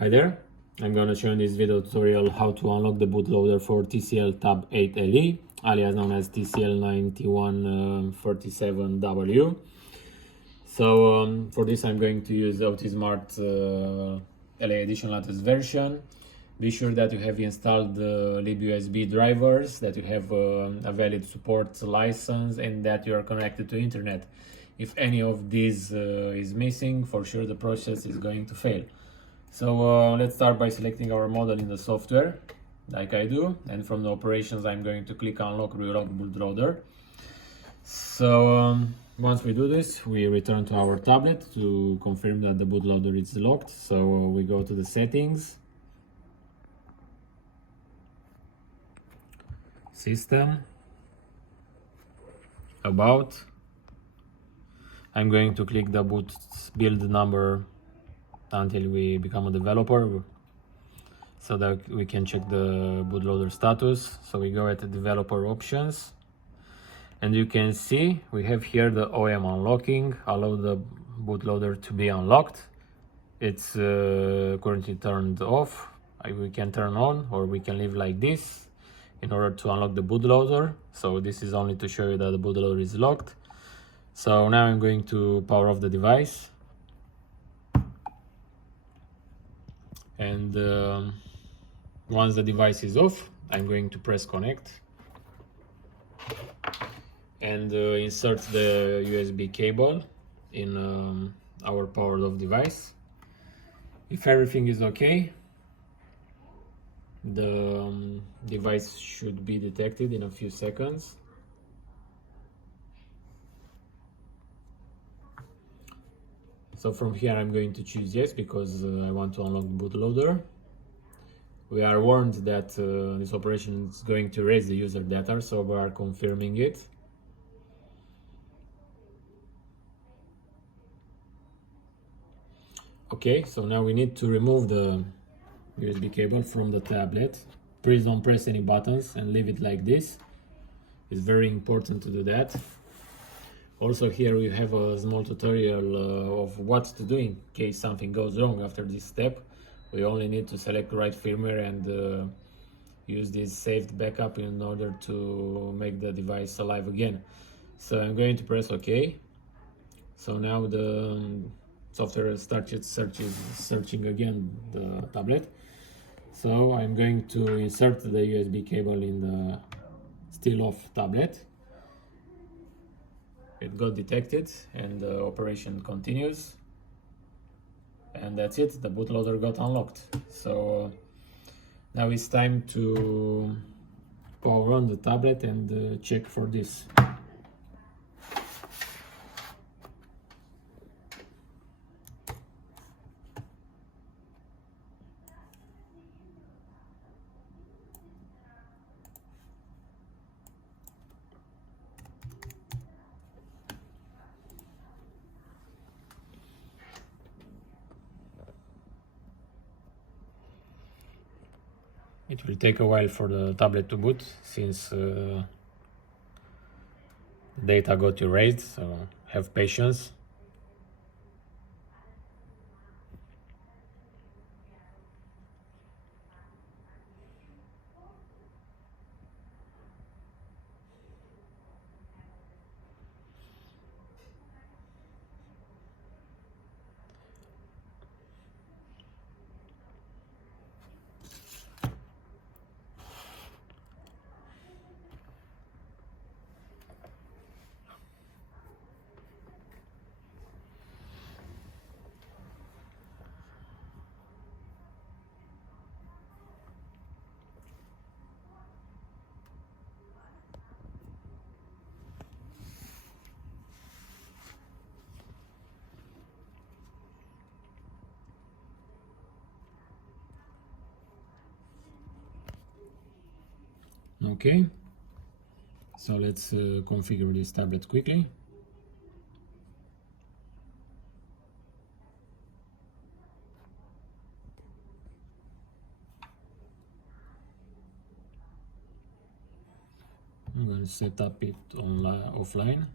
Hi there, I'm gonna show in this video tutorial how to unlock the bootloader for Tcl Tab 8LE, alias known as Tcl 9137W. So for this I'm going to use OTSmart LA Edition latest version. Be sure that you have installed the libUSB drivers, that you have a valid support license, and that you are connected to internet. If any of these is missing, for sure the process is going to fail. So let's start by selecting our model in the software, like I do, and from the operations I'm going to click Unlock Relock Bootloader. So once we do this, we return to our tablet to confirm that the bootloader is locked. So we go to the settings, System, About. I'm going to click the boot build number until we become a developer, so that we can check the bootloader status. So we go at the developer options, and you can see we have here the OEM unlocking, allow the bootloader to be unlocked. It's currently turned off. We can turn on, or we can leave like this in order to unlock the bootloader. So this is only to show you that the bootloader is locked. So now I'm going to power off the device, and once the device is off, I'm going to press connect and insert the USB cable in our powered off device. If everything is okay, the device should be detected in a few seconds. So from here I'm going to choose yes, because I want to unlock the bootloader. We are warned that this operation is going to erase the user data, so we are confirming it. Okay, so now we need to remove the USB cable from the tablet. Please don't press any buttons and leave it like this. It's very important to do that. Also here we have a small tutorial of what to do in case something goes wrong after this step. We only need to select the right firmware and use this saved backup in order to make the device alive again. So I'm going to press OK. So now the software starts searching again the tablet. So I'm going to insert the USB cable in the still off tablet. It got detected and the operation continues, and that's it, the bootloader got unlocked. So now it's time to power on the tablet and check for this. It will take a while for the tablet to boot, since data got erased, so have patience. Okay, so let's configure this tablet quickly. I'm going to set up it offline.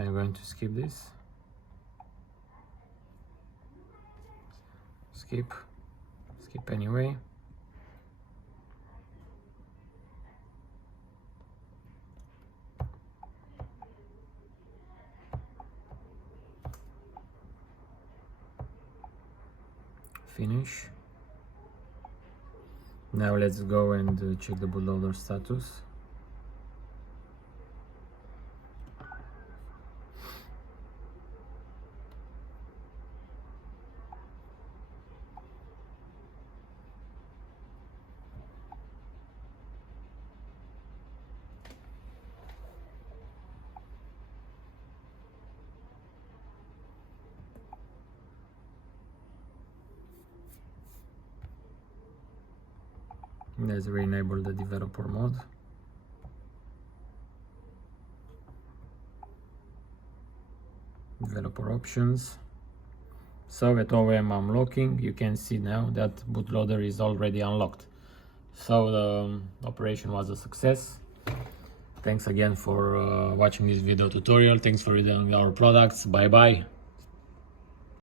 I'm going to skip this. Skip anyway. Finish. Now let's go and check the bootloader status. Let's re-enable the developer mode. Developer options. So at OEM unlocking, you can see now that bootloader is already unlocked. So the operation was a success. Thanks again for watching this video tutorial. Thanks for reading our products. Bye bye.